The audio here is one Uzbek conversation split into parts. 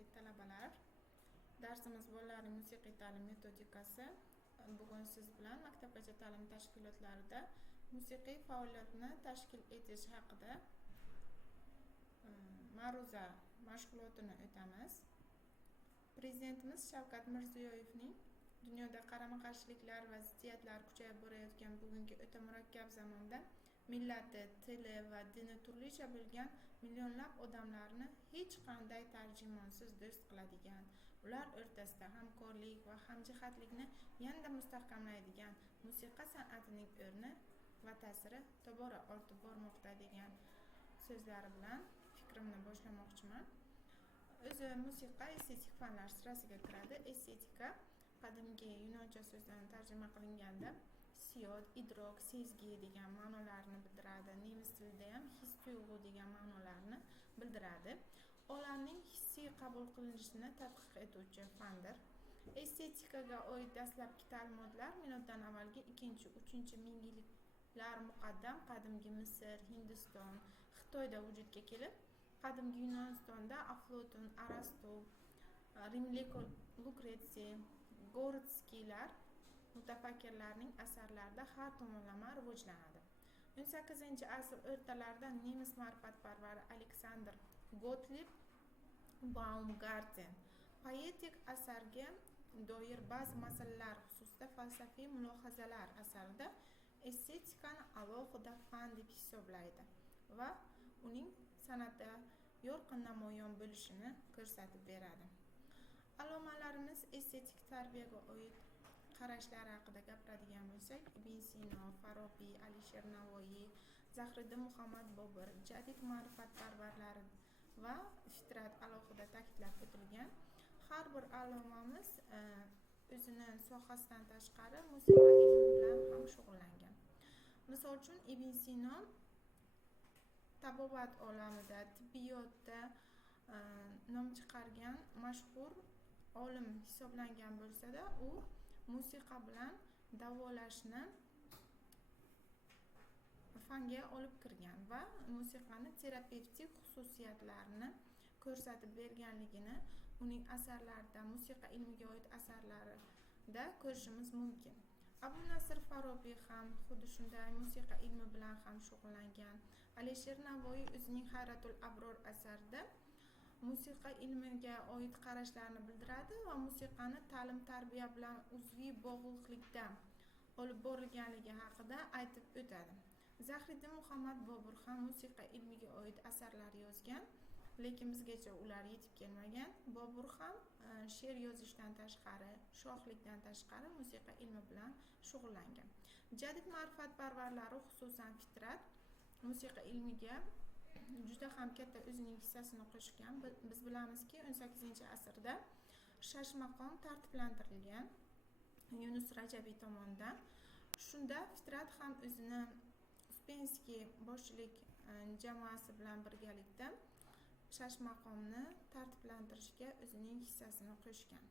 hurmatli talabalar, darsimiz bolalarning musiqiy ta'lim metodikasi. Bugun siz bilan maktabgacha ta'lim tashkilotlarida musiqiy faoliyatni tashkil etish haqida ma'ruza mashg'ulotini o'tamiz. Prezidentimiz Shavkat Mirziyoyevning dunyoda qarama-qarshiliklar va ziddiyatlar kuchayib borayotgan bugungi o'ta murakkab zamonda millati, tili va dini turlicha bo'lgan millionlab odamlarni hech qanday tarjimonsiz do'st qiladigan, ular o'rtasida hamkorlik va hamjihatlikni yanada mustahkamlaydigan musiqa san'atining o'rni va ta'siri tobora ortib bormoqda degan so'zlari bilan fikrimni boshlamoqchiman. O'zi musiqa estetik fanlar sirasiga kiradi. Estetika qadimgi yunoncha so'zdan tarjima qilinganda siyod, idrok, sezgi degan ma'nolarni bildiradi. Nemis tilida ham his, tuyg'u degan ma'nolarni bildiradi. Olamning hissiy qabul qilinishini tadqiq etuvchi fandir. Estetikaga oid dastlabki ta'limotlar miloddan avvalgi 2-3 mingyilliklar muqaddam qadimgi Misr, Hindiston, Xitoyda vujudga kelib, qadimgi Yunonistonda Aflotun, Arastu, rimlik Lukretsiy, Goritskiylar mutafakkirlarning asarlarida har tomonlama rivojlanadi. 18-asr o'rtalarida nemis ma'rifatparvari Alexander Gottlieb Baumgarten poetik asarga doir ba'zi masalalar xususida falsafiy mulohazalar asarida estetikani alohida fan deb hisoblaydi va uning san'atda yorqin namoyon bo'lishini ko'rsatib beradi. Allomalarimiz estetik tarbiyaga oid qarashlari haqida gapiradigan bo'lsak, Ibn Sino, Farabiy, Alisher Navoiy, Zahiriddin Muhammad Bobur, jadid ma'rifatparvarlari va Fitrat alohida ta'kidlab o'tilgan. Har bir allomamiz o'zini sohasidan tashqari musiqa ilmi bilan ham shug'ullangan. Misol uchun Ibn Sino tabobat olamida, tibbiyotda nom chiqargan mashhur olim hisoblangan bo'lsa-da, u musiqa bilan davolashni fanga olib kirgan va musiqani terapevtik xususiyatlarini ko'rsatib berganligini uning asarlarida, musiqa ilmiga oid asarlarida ko'rishimiz mumkin. Abu Nasr Farabiy ham xuddi shunday musiqa ilmi bilan ham shug'ullangan. Alisher Navoiy o'zining Hayratul Abror asarida musiqa ilmiga oid qarashlarni bildiradi va musiqani ta'lim-tarbiya bilan uzviy bog'liqlikda olib borilganligi haqida aytib o'tadi. Zahiriddin Muhammad Bobur ham musiqa ilmiga oid asarlar yozgan, lekin bizgacha ular yetib kelmagan. Bobur ham she'r yozishdan tashqari, shohlikdan tashqari musiqa ilmi bilan shug'ullangan. Jadid ma'rifatparvarlari, xususan Fitrat, musiqa ilmiga juda ham katta o'zining hissasini qo'shgan. Biz bilamizki, 18-asrda Shashmaqom tartiblantirilgan Yunus Rajabiy tomonidan. Shunda Fitrat ham o'zini Uspenskiy boshchilik jamoasi bilan birgalikda Shashmaqomni tartiblantirishga o'zining hissasini qo'shgan.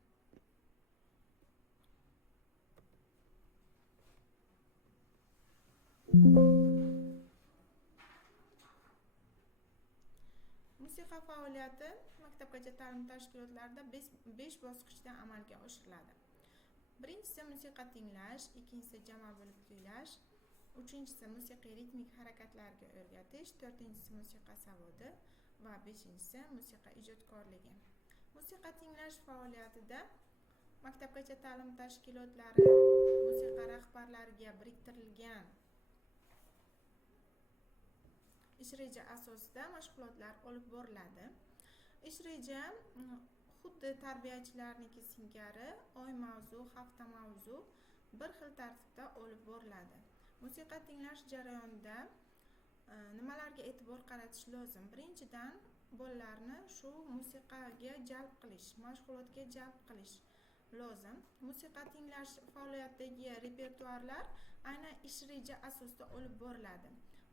Musiqa faoliyati maktabgacha ta'lim tashkilotlarida 5 bosqichda amalga oshiriladi. Birinchisi musiqa tinglash, ikkinchisi jamoa bo'lib kuylash, uchinchisi musiqiy ritmik harakatlarga o'rgatish, to'rtinchisi musiqa savodi va beshinchisi musiqa ijodkorligi. Musiqa tinglash faoliyatida maktabgacha ta'lim tashkilotlari musiqa rahbarlariga biriktirilgan ish reja asosida mashg'ulotlar olib boriladi. Ish reja xuddi tarbiyachilarniki singari oy mavzu, hafta mavzu bir xil tartibda olib boriladi. Musiqa tinglash jarayonida nimalarga e'tibor qaratish lozim? Birinchidan, bolalarni shu musiqaga jalb qilish, mashg'ulotga jalb qilish lozim. Musiqa tinglash faoliyatidagi repertuarlar aynan ish reja asosida olib boriladi.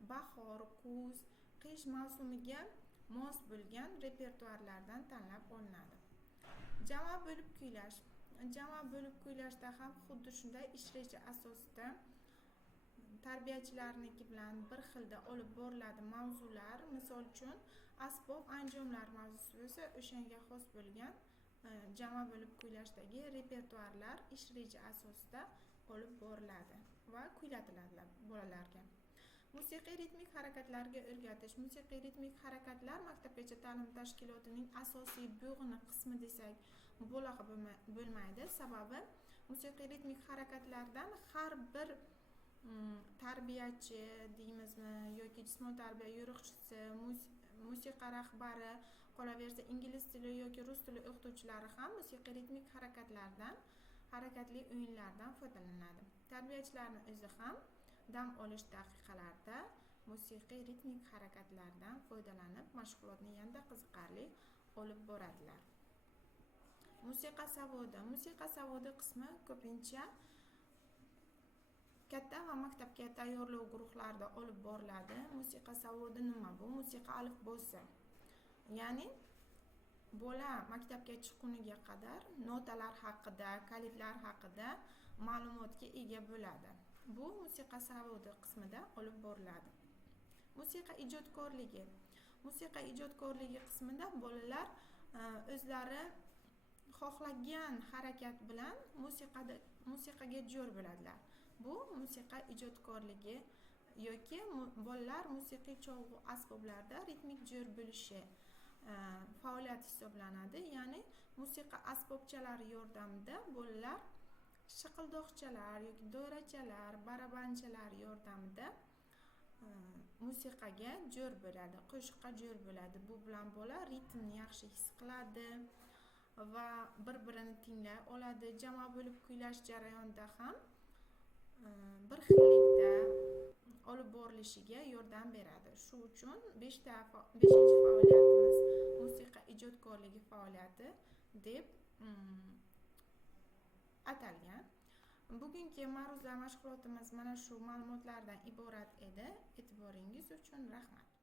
Bahor, kuz, qish mavsumiga mos bo'lgan repertuarlardan tanlab olinadi. Jamoa bo'lib kuylash. Jamoa bo'lib kuylashda ham xuddi shunday ish reja asosida tarbiyachilarniki bilan bir xilda olib boriladi mavzular. Misol uchun asbob anjomlar mavzusi bo'lsa, o'shanga xos bo'lgan jama bo'lib kuylashdagi repertuarlar ish reja asosida olib boriladi va kuylatiladi bolalarga. Musiqiy ritmik harakatlarga o'rgatish. Musiqiy ritmik harakatlar maktabgacha ta'lim tashkilotining asosiy bo'g'ini qismi desak mubolag'a bo'lmaydi. Sababi musiqiy ritmik harakatlardan har bir tarbiyachi deymizmi yoki jismoniy tarbiya yo'riqchisi, musiqa rahbari, qolaversa ingliz tili yoki rus tili o'qituvchilari ham musiqiy ritmik harakatlardan, harakatli o'yinlardan foydalanadi. Tarbiyachilarning o'zi ham dam olish daqiqalarida musiqiy ritmik harakatlardan foydalanib mashg'ulotni yanada qiziqarli olib boradilar. Musiqa savodi. Musiqa savodi qismi ko'pincha katta va maktabga tayyorlov guruhlarida olib boriladi. Musiqa savodi nima? Bu musiqa alifbosi. Ya'ni bola maktabga chiqquniga qadar notalar haqida, kalitlar haqida ma'lumotga ega bo'ladi. Bu musiqa savodi qismida olib boriladi. Musiqa ijodkorligi. Musiqa ijodkorligi qismida bolalar o'zlari xohlagan harakat bilan musiqaga jo'r bo'ladilar. Bu musiqa ijodkorligi yoki bolalar musiqiy cholg'u asboblarida ritmik jo'r bo'lishi faoliyat hisoblanadi. Ya'ni musiqa asbobchalari yordamida bolalar shaqildoqchalar yoki doirachalar, barabanchalar yordamida musiqaga jo'r bo'ladi, qo'shiqqa jo'r bo'ladi. Bu bilan bola ritmni yaxshi his qiladi va bir-birini tinglay oladi. Jama bo'lib kuylash jarayonida ham bir xillikda olib borilishiga yordam beradi. Shu uchun 5-chi faoliyatimiz musiqa ijodkorligi faoliyati deb atalgan. Bugungi ma'ruza mashg'ulotimiz mana shu ma'lumotlardan iborat edi. E'tiboringiz uchun rahmat.